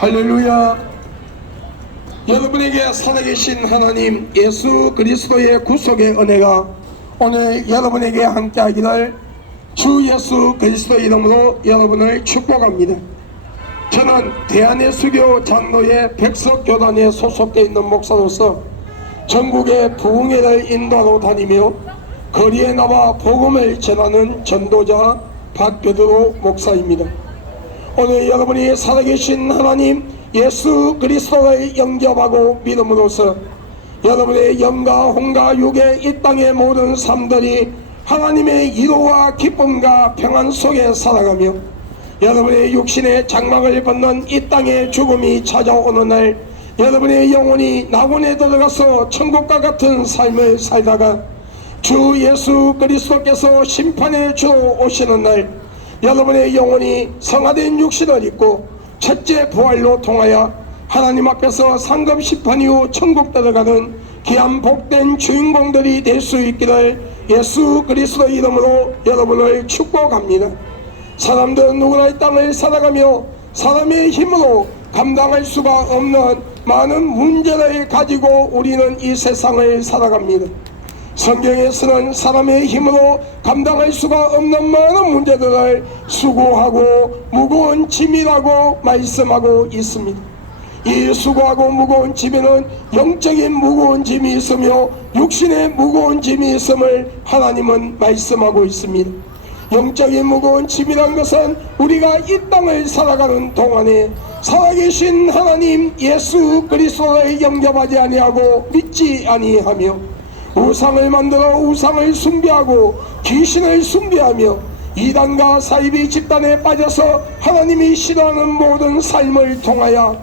할렐루야. 여러분에게 살아계신 하나님 예수 그리스도의 구속의 은혜가 오늘 여러분에게 함께하기를 주 예수 그리스도 이름으로 여러분을 축복합니다. 저는 대한예수교 장로의 백석교단에 소속되어 있는 목사로서 전국의 부흥회를 인도하러 다니며 거리에 나와 복음을 전하는 전도자 박베드로 목사입니다. 오늘 여러분이 살아계신 하나님 예수 그리스도를 영접하고 믿음으로써 여러분의 영과 혼과 육의 이 땅의 모든 삶들이 하나님의 위로와 기쁨과 평안 속에 살아가며 여러분의 육신의 장막을 벗는 이 땅의 죽음이 찾아오는 날 여러분의 영혼이 낙원에 들어가서 천국과 같은 삶을 살다가 주 예수 그리스도께서 심판의 주로 오시는 날 여러분의 영혼이 성화된 육신을 입고 첫째 부활로 통하여 하나님 앞에서 상급 심판 이후 천국 들어가는 귀한 복된 주인공들이 될 수 있기를 예수 그리스도 이름으로 여러분을 축복합니다. 사람들은 누구나 이 땅을 살아가며 사람의 힘으로 감당할 수가 없는 많은 문제를 가지고 우리는 이 세상을 살아갑니다. 성경에서는 사람의 힘으로 감당할 수가 없는 많은 문제들을 수고하고 무거운 짐이라고 말씀하고 있습니다. 이 수고하고 무거운 짐에는 영적인 무거운 짐이 있으며 육신의 무거운 짐이 있음을 하나님은 말씀하고 있습니다. 영적인 무거운 짐이란 것은 우리가 이 땅을 살아가는 동안에 살아계신 하나님 예수 그리스도를 영접하지 아니하고 믿지 아니하며 우상을 만들어 우상을 숭배하고 귀신을 숭배하며 이단과 사이비 집단에 빠져서 하나님이 싫어하는 모든 삶을 통하여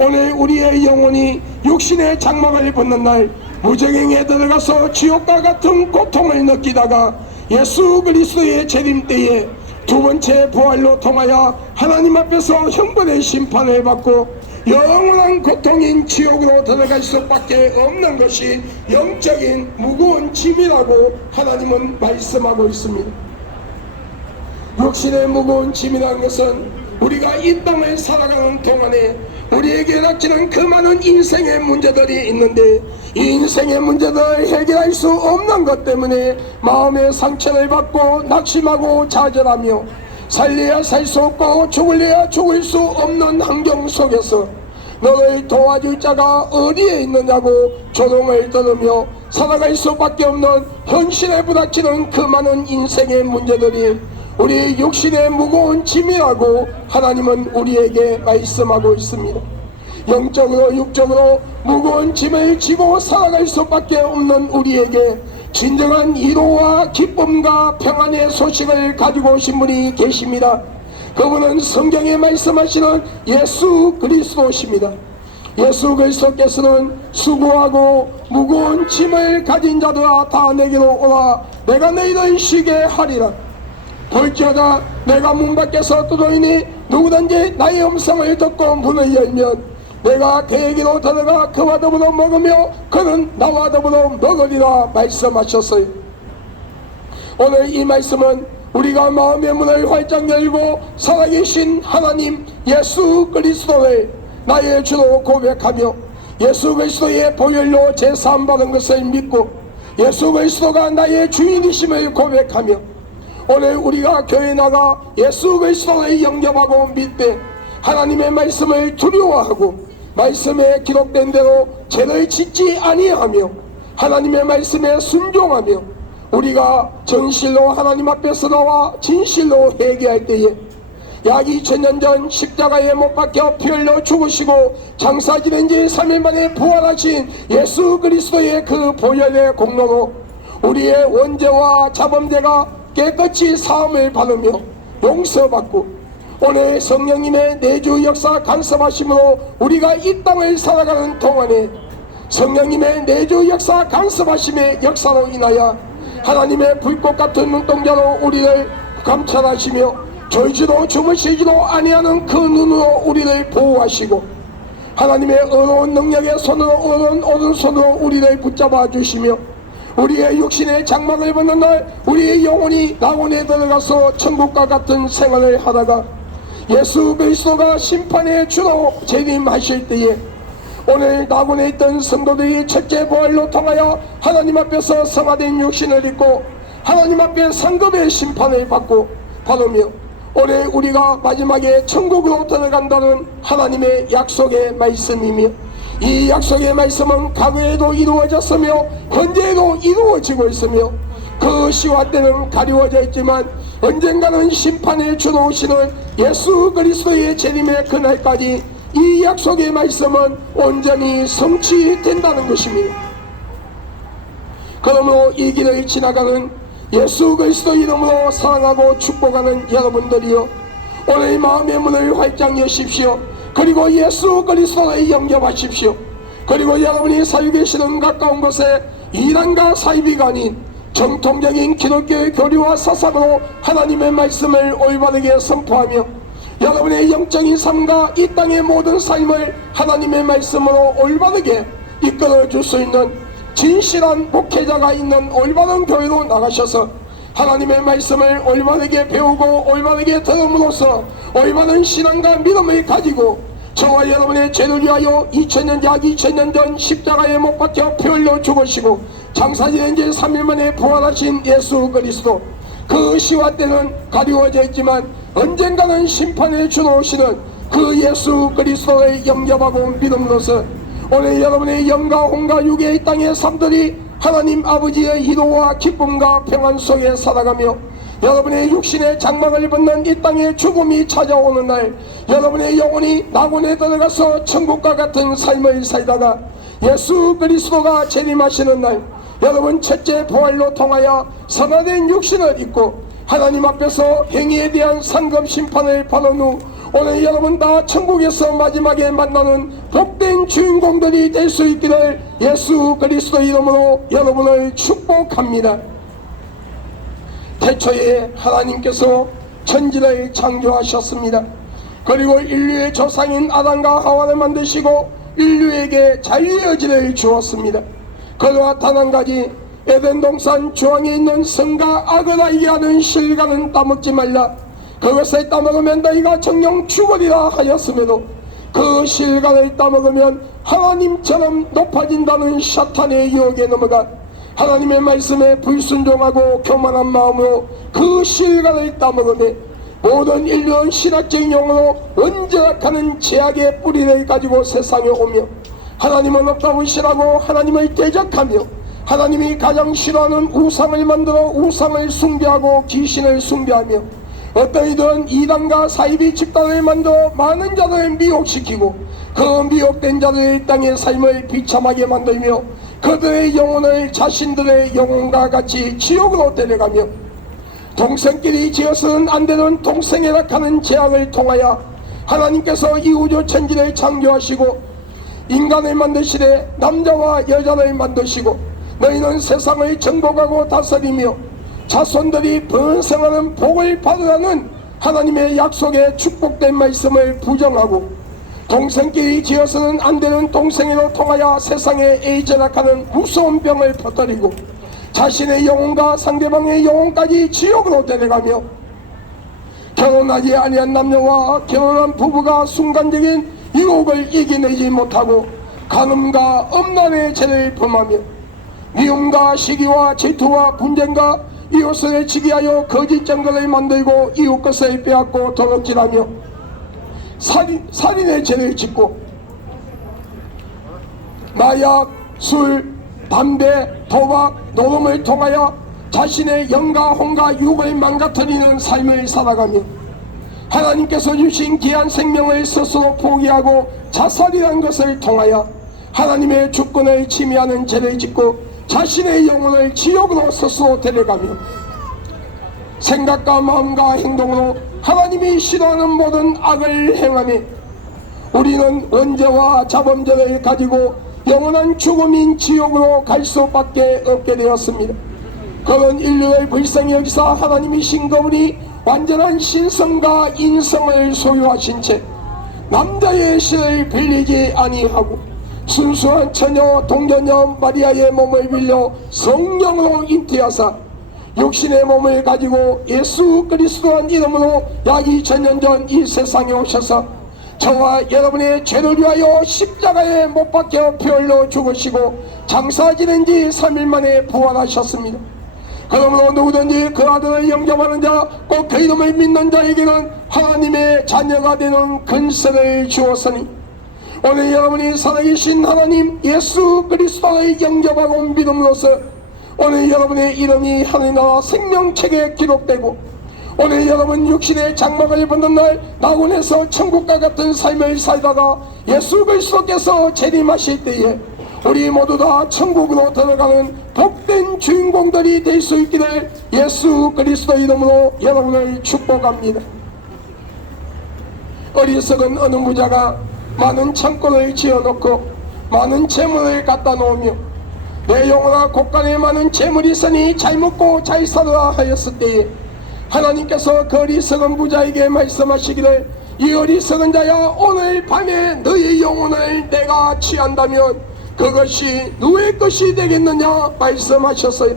오늘 우리의 영혼이 육신의 장막을 벗는 날 무저갱에 들어가서 지옥과 같은 고통을 느끼다가 예수 그리스도의 재림 때에 두 번째 부활로 통하여 하나님 앞에서 형벌의 심판을 받고 영원한 고통인 지옥으로 들어갈 수밖에 없는 것이 영적인 무거운 짐이라고 하나님은 말씀하고 있습니다. 육신의 무거운 짐이라는 것은 우리가 이 땅을 살아가는 동안에 우리에게 닥치는 그 많은 인생의 문제들이 있는데 이 인생의 문제들을 해결할 수 없는 것 때문에 마음의 상처를 받고 낙심하고 좌절하며 살려야 살 수 없고 죽을래야 죽을 수 없는 환경 속에서 너를 도와줄 자가 어디에 있느냐고 조롱을 들으며 살아갈 수밖에 없는 현실에 부닥치는 그 많은 인생의 문제들이 우리 육신의 무거운 짐이라고 하나님은 우리에게 말씀하고 있습니다. 영적으로 육적으로 무거운 짐을 지고 살아갈 수밖에 없는 우리에게 진정한 위로와 기쁨과 평안의 소식을 가지고 오신 분이 계십니다. 그분은 성경에 말씀하시는 예수 그리스도십니다. 예수 그리스도께서는 수고하고 무거운 짐을 가진 자들아 다 내게로 오라 내가 너희를 쉬게 하리라. 볼지어다 내가 문 밖에서 두드리니 누구든지 나의 음성을 듣고 문을 열면 내가 그에게로 들어가 그와 더불어 먹으며 그는 나와 더불어 먹으리라 말씀하셨어요. 오늘 이 말씀은 우리가 마음의 문을 활짝 열고 살아계신 하나님 예수 그리스도를 나의 주로 고백하며 예수 그리스도의 보혈로 제사함 받은 것을 믿고 예수 그리스도가 나의 주인이심을 고백하며 오늘 우리가 교회에 나가 예수 그리스도를 영접하고 믿되 하나님의 말씀을 두려워하고 말씀에 기록된 대로 죄를 짓지 아니하며 하나님의 말씀에 순종하며 우리가 정실로 하나님 앞에서 나와 진실로 회개할 때에 약 2000년 전 십자가에 못 박혀 피 흘려 죽으시고 장사 지낸 지 3일 만에 부활하신 예수 그리스도의 그 보혈의 공로로 우리의 원죄와 자범죄가 깨끗이 사함을 받으며 용서받고 오늘 성령님의 내주 역사 간섭하심으로 우리가 이 땅을 살아가는 동안에 성령님의 내주 역사 간섭하심의 역사로 인하여 하나님의 불꽃 같은 눈동자로 우리를 감찰하시며 졸지도 주무시지도 아니하는 그 눈으로 우리를 보호하시고 하나님의 어려운 능력의 손으로 오른손으로 우리를 붙잡아 주시며 우리의 육신의 장막을 벗는 날 우리의 영혼이 낙원에 들어가서 천국과 같은 생활을 하다가 예수 그리스도가 심판의 주로 재림하실 때에 오늘 낙원에 있던 성도들이 첫째 부활로 통하여 하나님 앞에서 성화된 육신을 입고 하나님 앞에 상급의 심판을 받으며 올해 우리가 마지막에 천국으로 들어간다는 하나님의 약속의 말씀이며, 이 약속의 말씀은 과거에도 이루어졌으며 현재에도 이루어지고 있으며 그 시와 때는 가리워져 있지만 언젠가는 심판의 주로 오시는 예수 그리스도의 재림의 그날까지 이 약속의 말씀은 온전히 성취된다는 것입니다. 그러므로 이 길을 지나가는 예수 그리스도 이름으로 사랑하고 축복하는 여러분들이여, 오늘 마음의 문을 활짝 여십시오. 그리고 예수 그리스도를 영접하십시오. 그리고 여러분이 살고 계시는 가까운 곳에 이단과 사이비가 아닌 정통적인 기독교의 교리와 사상으로 하나님의 말씀을 올바르게 선포하며 여러분의 영적인 삶과 이 땅의 모든 삶을 하나님의 말씀으로 올바르게 이끌어 줄 수 있는 진실한 목회자가 있는 올바른 교회로 나가셔서 하나님의 말씀을 올바르게 배우고 올바르게 들음으로써 올바른 신앙과 믿음을 가지고 저와 여러분의 죄를 위하여 2000년 약 2000년 전 십자가에 못 박혀 피 흘려 죽으시고 장사지낸 지 3일 만에 부활하신 예수 그리스도, 그 시와 때는 가리워져 있지만 언젠가는 심판의 주로 오시는 그 예수 그리스도를 영접하고 믿음으로써 오늘 여러분의 영과 혼과 육의 이 땅의 삶들이 하나님 아버지의 희도와 기쁨과 평안 속에 살아가며 여러분의 육신의 장막을 벗는 이 땅의 죽음이 찾아오는 날 여러분의 영혼이 낙원에 들어가서 천국과 같은 삶을 살다가 예수 그리스도가 재림하시는 날 여러분 첫째 부활로 통하여 선화된 육신을 입고 하나님 앞에서 행위에 대한 상급 심판을 받은 후 오늘 여러분 다 천국에서 마지막에 만나는 복된 주인공들이 될 수 있기를 예수 그리스도 이름으로 여러분을 축복합니다. 태초에 하나님께서 천지를 창조하셨습니다. 그리고 인류의 조상인 아담과 하와를 만드시고 인류에게 자유의 의지를 주었습니다. 그와 단 한 가지, 에덴 동산 중앙에 있는 선과 악을 알게 하는 실과는 따먹지 말라. 그것을 따먹으면 너희가 정령 죽으리라 하였음에도 그 실과를 따먹으면 하나님처럼 높아진다는 사탄의 유혹에 넘어가 하나님의 말씀에 불순종하고 교만한 마음으로 그 실과를 따먹으며 모든 인류는 신학적인 용어로 원죄악하는 제약의 뿌리를 가지고 세상에 오며 하나님은 없다고 싫어하고 하나님을 대적하며 하나님이 가장 싫어하는 우상을 만들어 우상을 숭배하고 귀신을 숭배하며 어떤 이들은 이단과 사이비 집단을 만들어 많은 자들을 미혹시키고 그 미혹된 자들의 땅의 삶을 비참하게 만들며 그들의 영혼을 자신들의 영혼과 같이 지옥으로 데려가며 동성끼리 지어서는 안되는 동성애락하는 제약을 통하여 하나님께서 이 우주 천지를 창조하시고 인간을 만드시되 남자와 여자를 만드시고 너희는 세상을 정복하고 다스리며 자손들이 번성하는 복을 받으라는 하나님의 약속의 축복된 말씀을 부정하고 동성끼리 지어서는 안되는 동성애로 통하여 세상에 에이즈락하는 무서운 병을 퍼뜨리고 자신의 영혼과 상대방의 영혼까지 지옥으로 데려가며 결혼하지 아니한 남녀와 결혼한 부부가 순간적인 유혹을 이겨내지 못하고 간음과 음란의 죄를 범하며 미움과 시기와 질투와 분쟁과 이웃을 지기하여 거짓 증거를 만들고 이웃 것을 빼앗고 도둑질하며 살인의 죄를 짓고 마약, 술, 담배, 도박, 노름을 통하여 자신의 영과 혼과 육을 망가뜨리는 삶을 살아가며 하나님께서 주신 귀한 생명을 스스로 포기하고 자살이라는 것을 통하여 하나님의 주권을 침해하는 죄를 짓고 자신의 영혼을 지옥으로 스스로 데려가며 생각과 마음과 행동으로 하나님이 싫어하는 모든 악을 행하며 우리는 원죄와 자범죄를 가지고 영원한 죽음인 지옥으로 갈 수밖에 없게 되었습니다. 그런 인류의 불쌍히 여기사 하나님이 신거분이 완전한 신성과 인성을 소유하신 채 남자의 신을 빌리지 아니하고 순수한 처녀 동전녀 마리아의 몸을 빌려 성령으로 잉태하사 육신의 몸을 가지고 예수 그리스도란 이름으로 약 2000년 전 이 세상에 오셔서 저와 여러분의 죄를 위하여 십자가에 못 박혀 피 흘려 죽으시고 장사 지낸 지 3일 만에 부활하셨습니다. 그러므로 누구든지 그 아들을 영접하는 자, 꼭 그 이름을 믿는 자에게는 하나님의 자녀가 되는 근세를 주었으니 오늘 여러분이 살아계신 하나님 예수 그리스도를 영접하고 믿음으로써 오늘 여러분의 이름이 하늘나라 생명책에 기록되고 오늘 여러분 육신의 장막을 벗는 날 낙원에서 천국과 같은 삶을 살다가 예수 그리스도께서 재림하실 때에 우리 모두 다 천국으로 들어가는 복된 주인공들이 될 수 있기를 예수 그리스도 이름으로 여러분을 축복합니다. 어리석은 어느 부자가 많은 창고를 지어놓고 많은 재물을 갖다 놓으며 내 영혼아 곳간에 많은 재물이 있으니 잘 먹고 잘 살아라 하였을 때에 하나님께서 그 어리석은 부자에게 말씀하시기를 이 어리석은 자야 오늘 밤에 너의 영혼을 내가 취한다면 그것이 누구의 것이 되겠느냐 말씀하셨어요.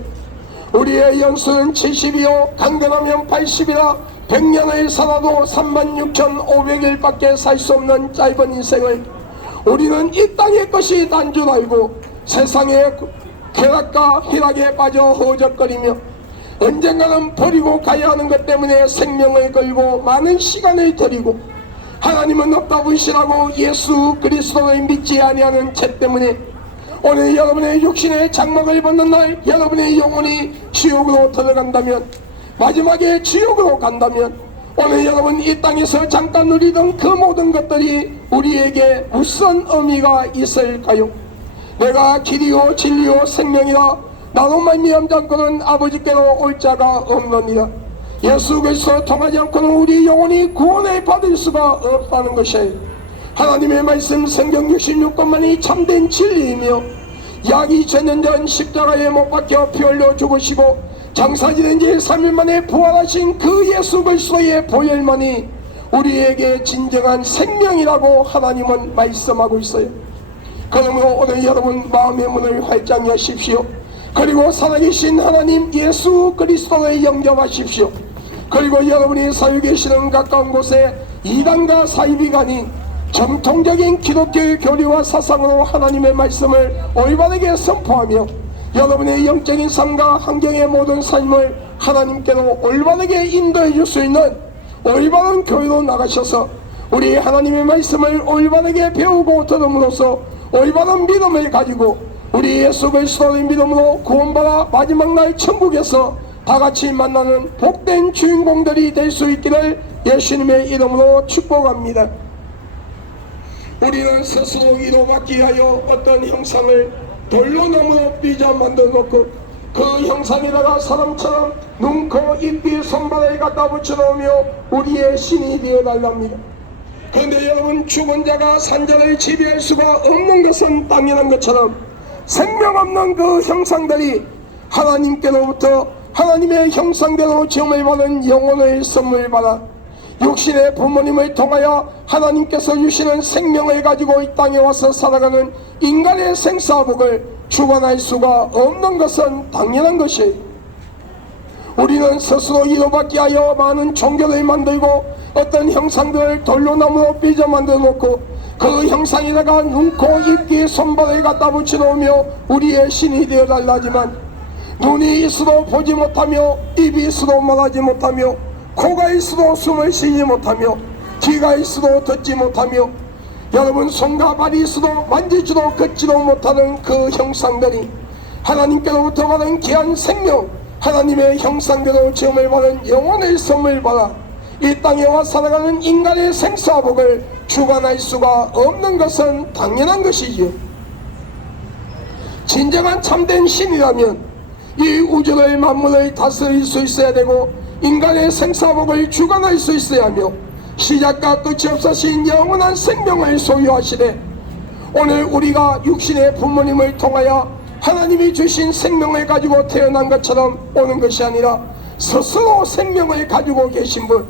우리의 연수는 70이요 강건하면 80이라 100년을 살아도 36,500일 밖에 살 수 없는 짧은 인생을 우리는 이 땅의 것이 난 줄 알고 세상의 쾌락과 희락에 빠져 허우적거리며 언젠가는 버리고 가야 하는 것 때문에 생명을 걸고 많은 시간을 들이고 하나님은 없다 부시라고 예수 그리스도를 믿지 아니하는 죄 때문에 오늘 여러분의 육신의 장막을 벗는 날 여러분의 영혼이 지옥으로 들어간다면 마지막에 지옥으로 간다면 오늘 여러분 이 땅에서 잠깐 누리던 그 모든 것들이 우리에게 무슨 의미가 있을까요? 내가 길이요 진리요 생명이라 나로 말미암지 않고는 아버지께로 올 자가 없느니라. 예수 그리스도를 통하지 않고는 우리 영혼이 구원을 받을 수가 없다는 것이에요. 하나님의 말씀 성경 66권만이 참된 진리이며 약 2000년 전 십자가에 못 박혀 피 흘려 죽으시고 장사 지낸 지 3일 만에 부활하신 그 예수 그리스도의 보혈만이 우리에게 진정한 생명이라고 하나님은 말씀하고 있어요. 그러므로 오늘 여러분 마음의 문을 활짝 여십시오. 그리고 살아계신 하나님 예수 그리스도를 영접하십시오. 그리고 여러분이 살고 계시는 가까운 곳에 이단과 사이비간이 정통적인 기독교의 교리와 사상으로 하나님의 말씀을 올바르게 선포하며 여러분의 영적인 삶과 환경의 모든 삶을 하나님께로 올바르게 인도해 줄 수 있는 올바른 교회로 나가셔서 우리 하나님의 말씀을 올바르게 배우고 들음으로써 올바른 믿음을 가지고 우리 예수 그리스도의 믿음으로 구원받아 마지막 날 천국에서 다같이 만나는 복된 주인공들이 될 수 있기를 예수님의 이름으로 축복합니다. 우리는 스스로 위로받기 위하여 어떤 형상을 돌로 나무로 삐져 만들어 놓고 그 형상에다가 사람처럼 눈, 코, 입, 귀, 손발을 갖다 붙여놓으며 우리의 신이 되어달랍니다. 그런데 여러분 죽은 자가 산자를 지배할 수가 없는 것은 당연한 것처럼 생명 없는 그 형상들이 하나님께로부터 하나님의 형상대로 지음을 받은 영혼을 선물 받아 육신의 부모님을 통하여 하나님께서 주시는 생명을 가지고 이 땅에 와서 살아가는 인간의 생사복을 주관할 수가 없는 것은 당연한 것이에요. 우리는 스스로 이로받게 하여 많은 종교를 만들고 어떤 형상들을 돌로 나무로 삐져 만들어 놓고 그 형상에다가 눈, 코, 입, 귀, 손발을 갖다 붙여놓으며 우리의 신이 되어달라지만 눈이 있어도 보지 못하며 입이 있어도 말하지 못하며 코가 있어도 숨을 쉬지 못하며 귀가 있어도 듣지 못하며 여러분 손과 발이 있어도 만지지도 걷지도 못하는 그 형상들이 하나님께로부터 받은 귀한 생명 하나님의 형상대로 지음을 받은 영혼의 선물 받아 이 땅에 와 살아가는 인간의 생사복을 주관할 수가 없는 것은 당연한 것이지요. 진정한 참된 신이라면 이 우주를 만물을 다스릴 수 있어야 되고 인간의 생사복을 주관할 수 있어야 하며 시작과 끝이 없으신 영원한 생명을 소유하시되 오늘 우리가 육신의 부모님을 통하여 하나님이 주신 생명을 가지고 태어난 것처럼 오는 것이 아니라 스스로 생명을 가지고 계신 분,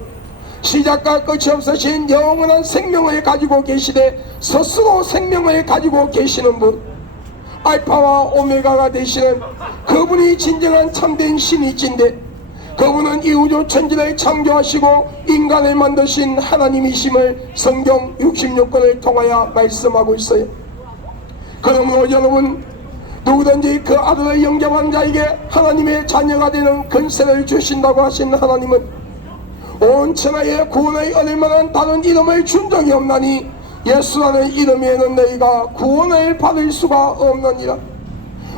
시작과 끝이 없으신 영원한 생명을 가지고 계시되 스스로 생명을 가지고 계시는 분, 알파와 오메가가 되시는 그분이 진정한 참된 신이신데, 그분은 이 우주 천지를 창조하시고 인간을 만드신 하나님이심을 성경 66권을 통하여 말씀하고 있어요. 그러므로 여러분, 누구든지 그 아들을 영접한 자에게 하나님의 자녀가 되는 권세를 주신다고 하신 하나님은 온 천하에 구원의 얻을 만한 다른 이름을 준 적이 없나니 예수라는 이름에는 너희가 구원을 받을 수가 없느니라.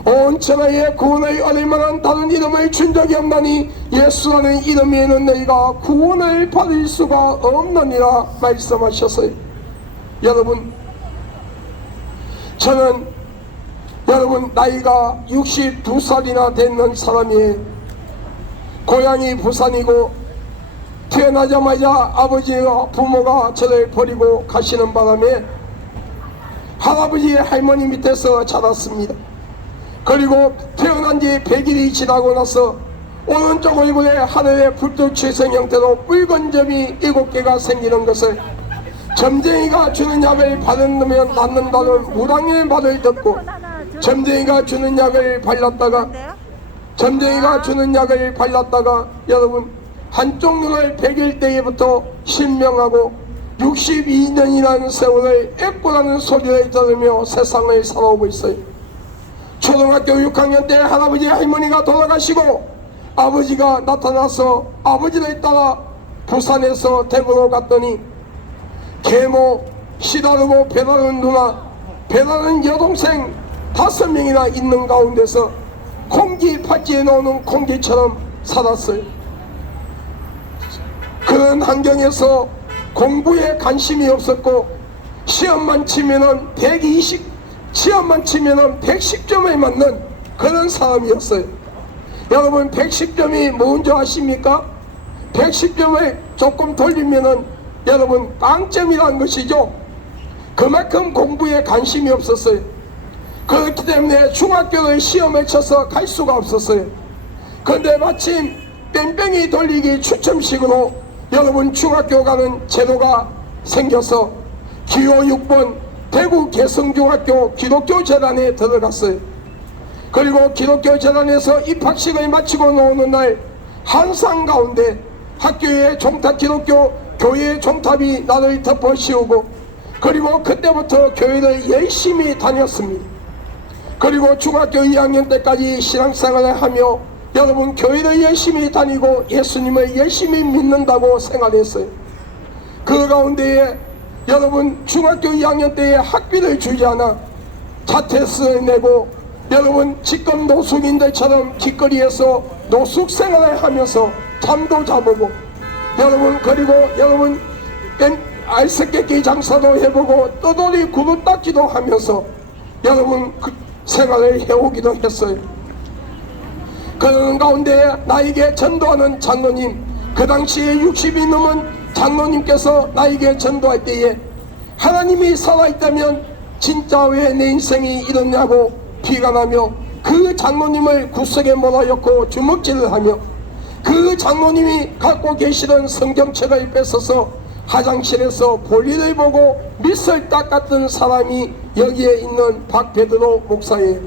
온 천하에 구원을 얻을 만한 다른 이름을 준 적이 없나니 예수라는 이름에는 너희가 구원을 받을 수가 없느니라 말씀하셨어요. 여러분, 저는 여러분 나이가 62살이나 되는 사람이에요. 고향이 부산이고 태어나자마자 아버지와 부모가 저를 버리고 가시는 바람에 할아버지 할머니 밑에서 자랐습니다. 그리고 태어난 지 100일이 지나고 나서 오른쪽 얼굴에 하늘의 불빛치생 형태로 붉은 점이 7개가 생기는 것을 점쟁이가 주는 약을 바르면 낫는다는 무당의 말을 듣고 점쟁이가 주는 약을 발랐다가 여러분 한쪽 눈을 100일 때부터 실명하고 62년이라는 세월을 애꾸라는 소리를 들으며 세상을 살아오고 있어요. 초등학교 6학년 때 할아버지 할머니가 돌아가시고 아버지가 나타나서 아버지를 따라 부산에서 대구로 갔더니 계모, 시다르고 배다른 누나, 배다른 여동생 5명이나 있는 가운데서 공기 팔찌에 넣는 공기처럼 살았어요. 그런 환경에서 공부에 관심이 없었고 시험만 치면은 110점을 맞는 그런 사람이었어요. 여러분 110점이 뭔지 아십니까? 110점을 조금 돌리면은 여러분 빵점이라는 것이죠. 그만큼 공부에 관심이 없었어요. 그렇기 때문에 중학교를 시험에 쳐서 갈 수가 없었어요. 그런데 마침 뺑뺑이 돌리기 추첨식으로 여러분 중학교 가는 제도가 생겨서 기호 6번 대구 개성중학교 기독교재단에 들어갔어요. 그리고 기독교재단에서 입학식을 마치고 나오는 날 한상 가운데 학교의 종탑, 기독교 교회의 종탑이 나를 덮어 씌우고, 그리고 그때부터 교회를 열심히 다녔습니다. 그리고 중학교 2학년 때까지 신앙생활을 하며 여러분 교회를 열심히 다니고 예수님을 열심히 믿는다고 생활했어요. 그 가운데에 여러분 중학교 2학년 때에 학비를 주지 않아 자퇴서를 내고 여러분 지금 노숙인들처럼 길거리에서 노숙 생활을 하면서 잠도 자보고 여러분, 그리고 여러분 알스깨끼 장사도 해보고 떠돌이 구두 닦기도 하면서 여러분 그 생활을 해오기도 했어요. 그런 가운데 나에게 전도하는 장로님, 그 당시에 60이 넘은 장로님께서 나에게 전도할 때에 하나님이 살아있다면 진짜 왜 내 인생이 이렇냐고 비관하며 그 장로님을 구석에 몰아넣고 주먹질을 하며 그 장로님이 갖고 계시던 성경책을 뺏어서 화장실에서 볼일을 보고 밑을 닦았던 사람이 여기에 있는 박베드로 목사예요.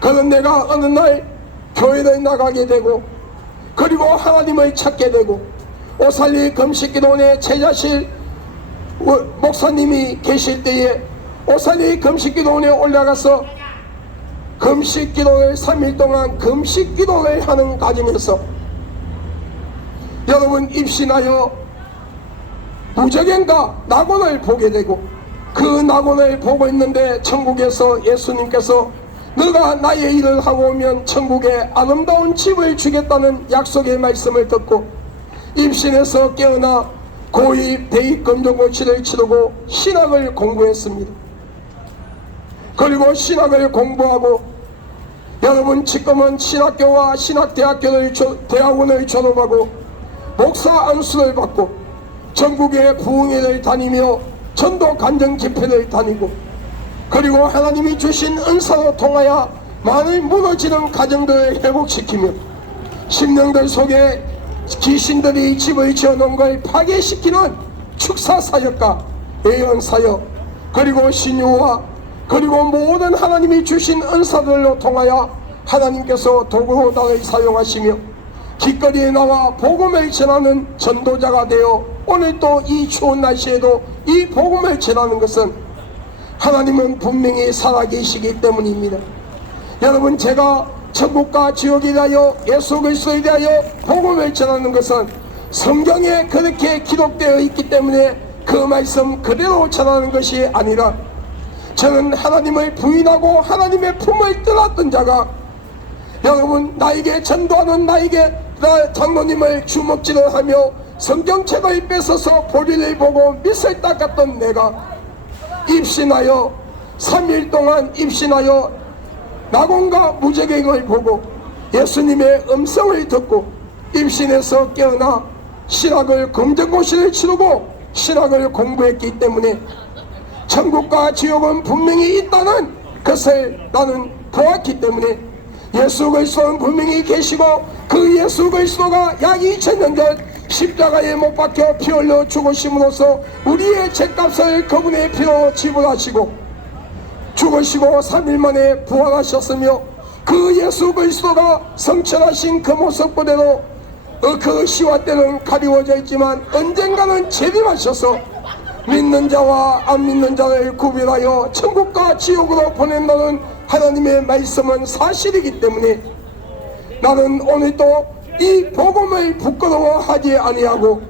그런 내가 어느 날 교회를 나가게 되고 그리고 하나님을 찾게 되고 오살리 금식기도원의 제자실 목사님이 계실 때에 오살리 금식기도원에 올라가서 금식기도를 3일 동안 금식기도를 하는 과정에서 여러분 입신하여 무적행과 낙원을 보게 되고 그 낙원을 보고 있는데 천국에서 예수님께서 너가 나의 일을 하고 오면 천국에 아름다운 집을 주겠다는 약속의 말씀을 듣고 입신에서 깨어나 고2 대입 검정고시를 치르고 신학을 공부했습니다. 그리고 신학을 공부하고 여러분 지금은 신학교와 대학원을 졸업하고 목사 안수를 받고 전국의 부흥회를 다니며 전도 간증 집회를 다니고 그리고 하나님이 주신 은사로 통하여 많이 무너지는 가정들을 회복시키며 심령들 속에 귀신들이 집을 지어놓은 걸 파괴시키는 축사사역과 예언사역 그리고 신유와 그리고 모든 하나님이 주신 은사들로 통하여 하나님께서 도구로 나를 사용하시며 길거리에 나와 복음을 전하는 전도자가 되어 오늘 또 이 추운 날씨에도 이 복음을 전하는 것은 하나님은 분명히 살아계시기 때문입니다. 여러분, 제가 천국과 지옥에 대하여 예수 그리스도에 대하여 복음을 전하는 것은 성경에 그렇게 기록되어 있기 때문에 그 말씀 그대로 전하는 것이 아니라 저는 하나님을 부인하고 하나님의 품을 떠났던 자가 여러분 나에게 전도하는 나에게 장로님을 주먹질을 하며 성경책을 뺏어서 보리를 보고 밑을 닦았던 내가 입신하여 3일 동안 입신하여 낙원과 무저갱을 보고 예수님의 음성을 듣고 입신에서 깨어나 신학을 검정고시를 치르고 신학을 공부했기 때문에 천국과 지옥은 분명히 있다는 것을 나는 보았기 때문에 예수 그리스도는 분명히 계시고 그 예수 그리스도가 약 2000년 전 십자가에 못 박혀 피 흘려 죽으심으로써 우리의 죄값을 그분의 피로 지불하시고 죽으시고 3일 만에 부활하셨으며 그 예수 그리스도가 성천하신 그 모습 그대로 그 시와 때는 가리워져 있지만 언젠가는 재림하셔서 믿는 자와 안 믿는 자를 구별하여 천국과 지옥으로 보낸다는 하나님의 말씀은 사실이기 때문에 나는 오늘도 이 복음을 부끄러워하지 아니하고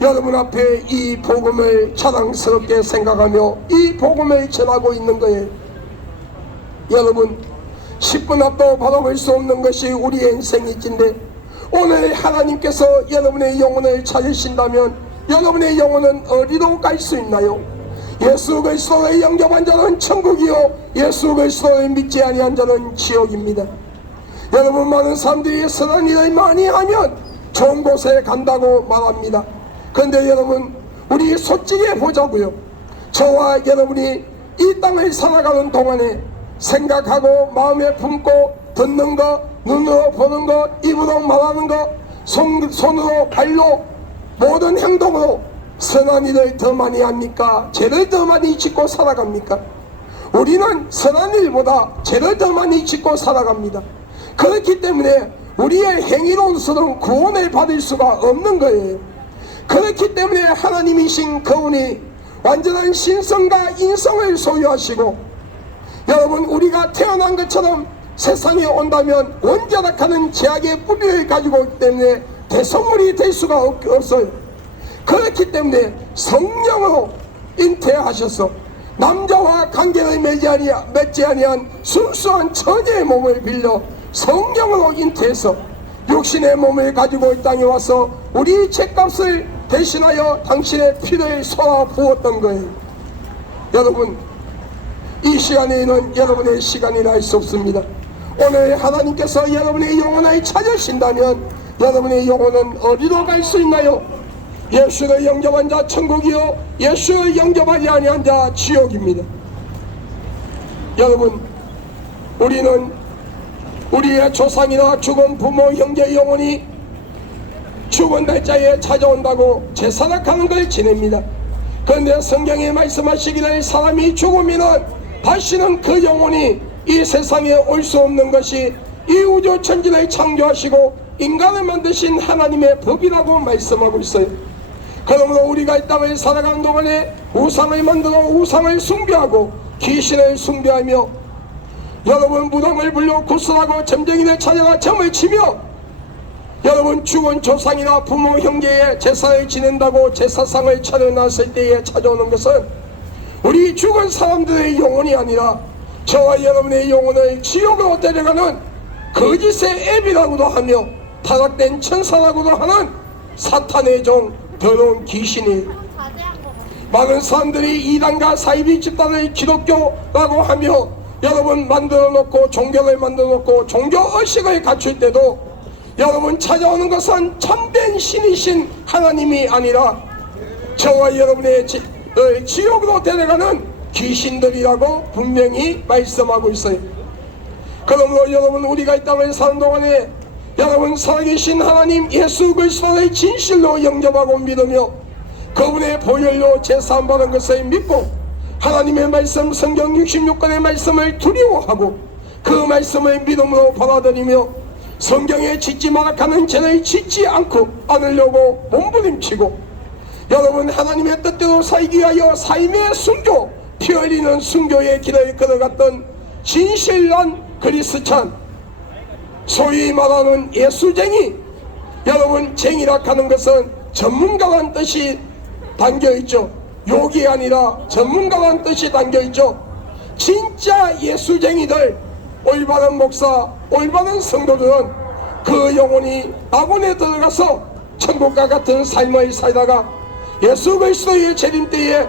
여러분 앞에 이 복음을 자랑스럽게 생각하며 이 복음을 전하고 있는 거예요. 여러분, 10분 앞도 바라볼 수 없는 것이 우리의 인생일진데 오늘 하나님께서 여러분의 영혼을 찾으신다면 여러분의 영혼은 어디로 갈 수 있나요? 예수 그리스도를 영접한 자는 천국이요 예수 그리스도를 믿지 아니한 자는 지옥입니다. 여러분, 많은 사람들이 선한 일을 많이 하면 좋은 곳에 간다고 말합니다. 그런데 여러분, 우리 솔직히 보자고요. 저와 여러분이 이 땅을 살아가는 동안에 생각하고 마음에 품고 듣는 거, 눈으로 보는 거, 입으로 말하는 거, 손으로 발로 모든 행동으로 선한 일을 더 많이 합니까? 죄를 더 많이 짓고 살아갑니까? 우리는 선한 일보다 죄를 더 많이 짓고 살아갑니다. 그렇기 때문에 우리의 행위로서는 구원을 받을 수가 없는 거예요. 그렇기 때문에 하나님이신 그분이 완전한 신성과 인성을 소유하시고 여러분, 우리가 태어난 것처럼 세상에 온다면 원자락하는 제약의 뿌리를 가지고 있기 때문에 대성물이 될 수가 없어요. 그렇기 때문에 성령으로 잉태하셔서 남자와 관계를 맺지 아니한 순수한 처녀의 몸을 빌려 성령으로 잉태해서 육신의 몸을 가지고 이 땅에 와서 우리 죄값을 대신하여 당신의 피를 쏟아 부었던 거예요. 여러분, 이 시간에는 여러분의 시간이라 할 수 없습니다. 오늘 하나님께서 여러분의 영혼을 찾으신다면 여러분의 영혼은 어디로 갈 수 있나요? 예수를 영접한 자 천국이요 예수를 영접하지 아니한 자 지옥입니다. 여러분, 우리는 우리의 조상이나 죽은 부모 형제 영혼이 죽은 날짜에 찾아온다고 제사락하는 걸 지냅니다. 그런데 성경에 말씀하시기를 사람이 죽으면 다시는 그 영혼이 이 세상에 올 수 없는 것이 이 우주 천지를 창조하시고 인간을 만드신 하나님의 법이라고 말씀하고 있어요. 그러므로 우리가 이 땅을 살아가는 동안에 우상을 만들어 우상을 숭배하고 귀신을 숭배하며 여러분 무당을 불러 구슬하고 점쟁이를 찾아가 점을 치며 여러분 죽은 조상이나 부모 형제의 제사를 지낸다고 제사상을 차려놨을 때에 찾아오는 것은 우리 죽은 사람들의 영혼이 아니라 저와 여러분의 영혼을 지옥으로 데려가는 거짓의 앱이라고도 하며 타락된 천사라고도 하는 사탄의 종 더러운 귀신이 많은 사람들이 이단과 사이비 집단을 기독교라고 하며 여러분 만들어 놓고 종교를 만들어 놓고 종교의식을 갖출 때도 여러분 찾아오는 것은 참된 신이신 하나님이 아니라 저와 여러분의 지옥으로 데려가는 귀신들이라고 분명히 말씀하고 있어요. 그러므로 여러분 우리가 이 땅을 사는 동안에 여러분 살아계신 하나님 예수 그리스도를 진실로 영접하고 믿으며 그분의 보혈로 제사함받은 것을 믿고 하나님의 말씀 성경 66권의 말씀을 두려워하고 그 말씀을 믿음으로 받아들이며 성경에 짓지 말라 하는 죄를 짓지 않으려고 몸부림치고 여러분 하나님의 뜻대로 살기 위하여 삶의 순교, 피 흘리는 순교의 길을 걸어갔던 진실한 그리스찬, 소위 말하는 예수쟁이. 여러분 쟁이라 하는 것은 전문가란 뜻이 담겨있죠. 욕이 아니라 전문가란 뜻이 담겨있죠. 진짜 예수쟁이들, 올바른 목사, 올바른 성도들은 그 영혼이 낙원에 들어가서 천국과 같은 삶을 살다가 예수 그리스도의 재림 때에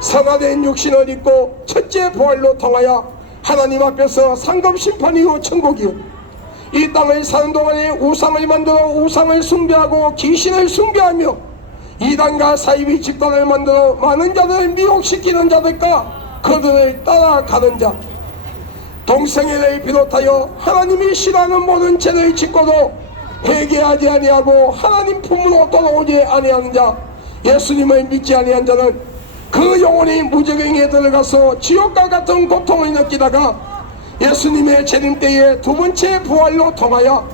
선화된 육신을 입고 첫째 부활로 통하여 하나님 앞에서 상급 심판이요 천국이요, 이 땅을 사는 동안에 우상을 만들어 우상을 숭배하고 귀신을 숭배하며 이단과 사이비 집단을 만들어 많은 자들을 미혹시키는 자들과 그들을 따라가는 자, 동성애를 비롯하여 하나님이 싫어하는 모든 죄를 짓고도 회개하지 아니하고 하나님 품으로 돌아오지 아니하는 자, 예수님을 믿지 아니한 자는 그 영혼이 무저갱이에 들어가서 지옥과 같은 고통을 느끼다가 예수님의 재림 때에 두 번째 부활로 통하여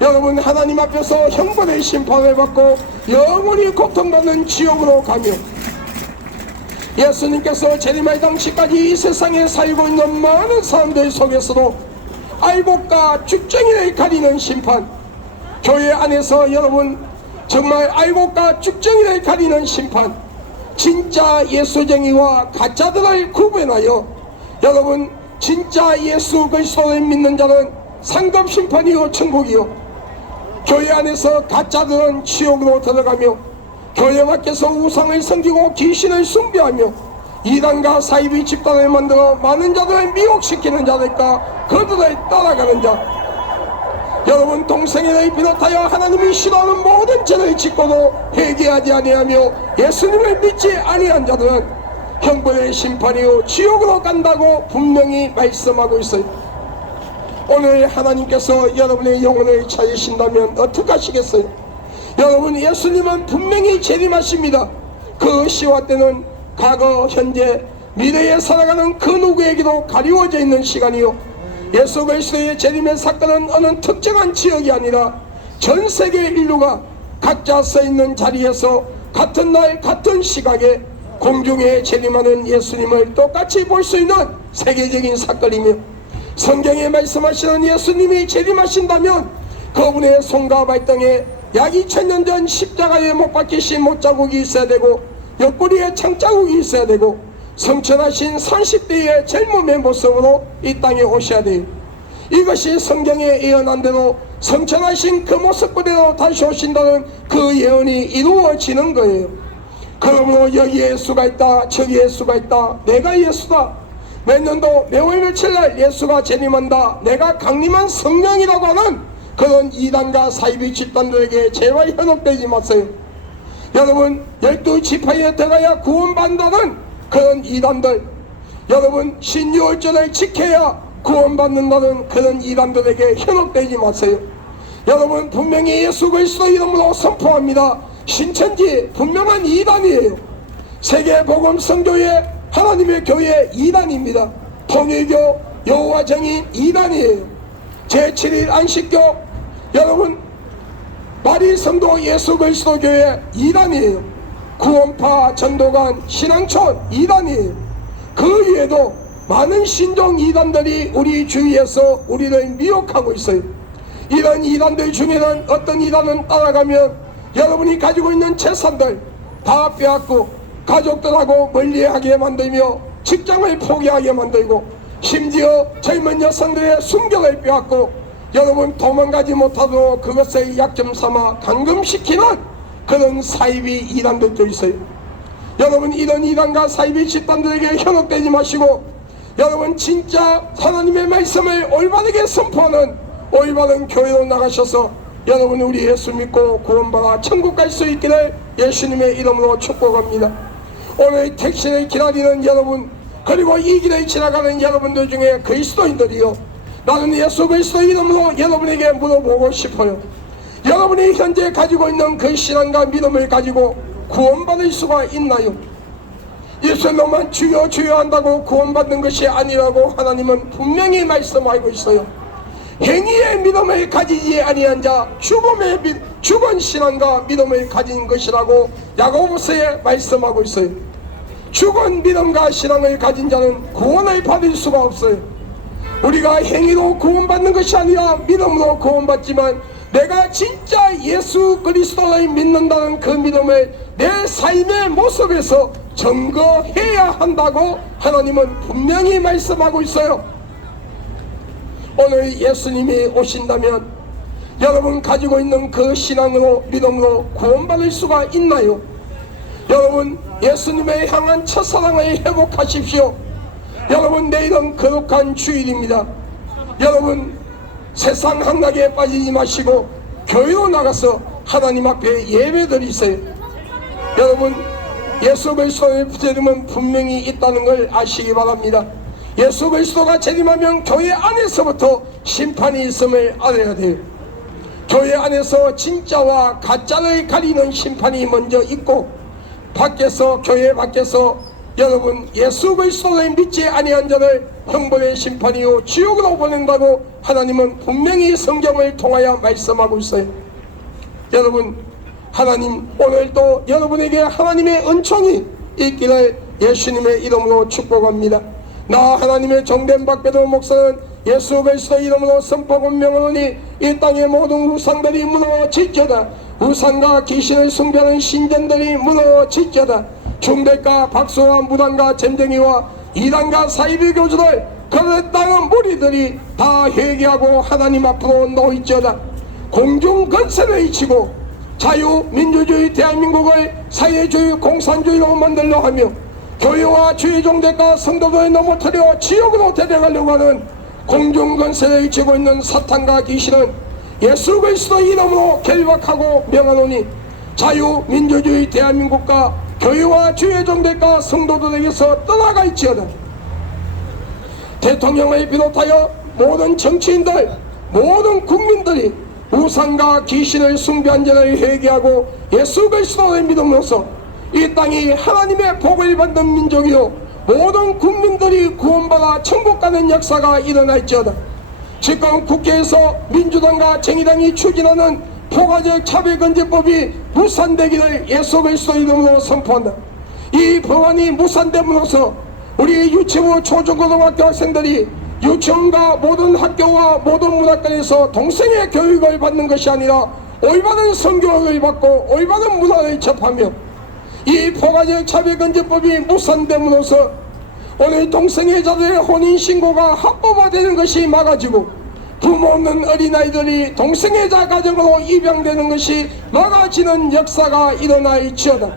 여러분 하나님 앞에서 형벌의 심판을 받고 영원히 고통받는 지옥으로 가며, 예수님께서 재림할 당시까지 이 세상에 살고 있는 많은 사람들 속에서도 알곡과 쭉정이를 가리는 심판, 교회 안에서 여러분 정말 알곡과 쭉정이를 가리는 심판, 진짜 예수쟁이와 가짜들을 구분하여 여러분 진짜 예수 그리스도를 믿는 자는 상급 심판이요 천국이요, 교회 안에서 가짜들은 지옥으로 들어가며 교회 밖에서 우상을 섬기고 귀신을 숭배하며 이단과 사이비 집단을 만들어 많은 자들을 미혹시키는 자들과 그들을 따라가는 자, 여러분 동성애를 비롯하여 하나님이 싫어하는 모든 죄를 짓고도 회개하지 아니하며 예수님을 믿지 아니한 자들은 형벌의 심판이요 지옥으로 간다고 분명히 말씀하고 있어요. 오늘 하나님께서 여러분의 영혼을 찾으신다면 어떻게 하시겠어요? 여러분 예수님은 분명히 재림하십니다. 그 시와 때는 과거, 현재, 미래에 살아가는 그 누구에게도 가리워져 있는 시간이요, 예수 그리스도의 재림의 사건은 어느 특정한 지역이 아니라 전 세계 인류가 각자 서 있는 자리에서 같은 날 같은 시각에 공중에 재림하는 예수님을 똑같이 볼 수 있는 세계적인 사건이며, 성경에 말씀하시는 예수님이 재림하신다면 그분의 손과 발등에 약 2000년 전 십자가에 못 박히신 못자국이 있어야 되고 옆구리에 창자국이 있어야 되고 성천하신 30대의 젊음의 모습으로 이 땅에 오셔야 돼요. 이것이 성경에 예언한 대로 성천하신 그 모습 그대로 다시 오신다는 그 예언이 이루어지는 거예요. 그러므로 여기 예수가 있다, 저기 예수가 있다, 내가 예수다, 몇 년도 매월 며칠날 예수가 재림한다, 내가 강림한 성령이라고 하는 그런 이단과 사이비 집단들에게 제발 현혹되지 마세요. 여러분 12지파에 들어가야 구원받는다는 그런 이단들, 여러분 신유월절을 지켜야 구원받는다는 그런 이단들에게 현혹되지 마세요. 여러분 분명히 예수 그리스도 이름으로 선포합니다. 신천지 분명한 이단이에요. 세계복음 성교회 하나님의 교회 이단입니다. 통일교 여호와 증인 이단이에요. 제7일 안식교 여러분 마리성도 예수 그리스도 교회 이단이에요. 구원파 전도관 신앙촌 이단이에요. 그 외에도 많은 신종 이단들이 우리 주위에서 우리를 미혹하고 있어요. 이런 이단들 중에는 어떤 이단은 따라가면 여러분이 가지고 있는 재산들 다 빼앗고 가족들하고 멀리하게 만들며 직장을 포기하게 만들고 심지어 젊은 여성들의 순결을 빼앗고 여러분 도망가지 못하도록 그것을 약점 삼아 감금시키는 그런 사이비 이단들도 있어요. 여러분 이런 이단과 사이비 집단들에게 현혹되지 마시고 여러분 진짜 하나님의 말씀을 올바르게 선포하는 올바른 교회로 나가셔서 여러분 우리 예수 믿고 구원받아 천국 갈 수 있기를 예수님의 이름으로 축복합니다. 오늘 택시를 기다리는 여러분, 그리고 이 길을 지나가는 여러분들 중에 그리스도인들이요, 나는 예수 그리스도 이름으로 여러분에게 물어보고 싶어요. 여러분이 현재 가지고 있는 그 신앙과 믿음을 가지고 구원받을 수가 있나요? 예수님만 주여 주여 한다고 구원받는 것이 아니라고 하나님은 분명히 말씀하고 있어요. 행위의 믿음을 가지지 아니한 자 죽은 신앙과 믿음을 가진 것이라고 야고보서에 말씀하고 있어요. 죽은 믿음과 신앙을 가진 자는 구원을 받을 수가 없어요. 우리가 행위로 구원받는 것이 아니라 믿음으로 구원받지만 내가 진짜 예수 그리스도를 믿는다는 그 믿음을 내 삶의 모습에서 증거해야 한다고 하나님은 분명히 말씀하고 있어요. 오늘 예수님이 오신다면 여러분 가지고 있는 그 신앙으로 믿음으로 구원받을 수가 있나요? 여러분 예수님의 향한 첫사랑을 회복하십시오. 여러분 내일은 거룩한 주일입니다. 여러분 세상 향락에 빠지지 마시고 교회로 나가서 하나님 앞에 예배드리세요. 여러분 예수 그리스도의 재림은 분명히 있다는 걸 아시기 바랍니다. 예수 그리스도가 재림하면 교회 안에서부터 심판이 있음을 알아야 돼요. 교회 안에서 진짜와 가짜를 가리는 심판이 먼저 있고 밖에서 교회 밖에서 여러분 예수 그리스도를 믿지 아니한 자를 형벌의 심판이요 지옥으로 보낸다고 하나님은 분명히 성경을 통하여 말씀하고 있어요. 여러분 하나님 오늘도 여러분에게 하나님의 은총이 있기를 예수님의 이름으로 축복합니다. 나 하나님의 정된 박배도 목사는 예수 그리스도 이름으로 선포 명하노니 이 땅의 모든 우상들이 무너질지어다. 우상과 귀신을 숭배하는 신전들이 무너질지어다. 중대과 박수와 무당과 잼쟁이와 이단과 사이비 교주들 그 땅의 무리들이 다 회개하고 하나님 앞으로 놓일지어다. 공중 건세를 잊히고 자유민주주의 대한민국을 사회주의 공산주의로 만들려 하며 교회와 주의 종대과 성도들을 넘어뜨려 지옥으로 데려가려고 하는 공중 건세를 잊히고 있는 사탄과 귀신은 예수 그리스도 이름으로 결박하고 명하노니 자유민주주의 대한민국과 교회와 주의 종들과 성도들에게서 떠나가 있지어다. 대통령을 비롯하여 모든 정치인들 모든 국민들이 우상과 귀신을 숭배한 자를 회개하고 예수 그리스도를 믿음으로써 이 땅이 하나님의 복을 받는 민족이요 모든 국민들이 구원받아 천국 가는 역사가 일어날지어다. 지금 국회에서 민주당과 정의당이 추진하는 포괄적 차별금지법이 무산되기를 예수 그리스도 이름으로 선포한다. 이 법안이 무산됨으로써 우리 유치부 초중고등학교 학생들이 유치원과 모든 학교와 모든 문화권에서 동성애 교육을 받는 것이 아니라 올바른 성교육을 받고 올바른 문화를 접하며 이 포괄적 차별금지법이 무산됨으로써 오늘 동성애자들의 혼인신고가 합법화되는 것이 막아지고 부모 없는 어린아이들이 동성애자 가정으로 입양되는 것이 막아지는 역사가 일어날지어다.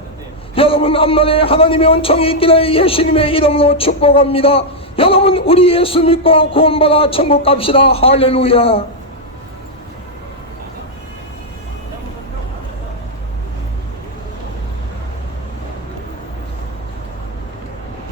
여러분 앞날에 하나님의 은총이 있기를 예수님의 이름으로 축복합니다. 여러분 우리 예수 믿고 구원받아 천국 갑시다. 할렐루야.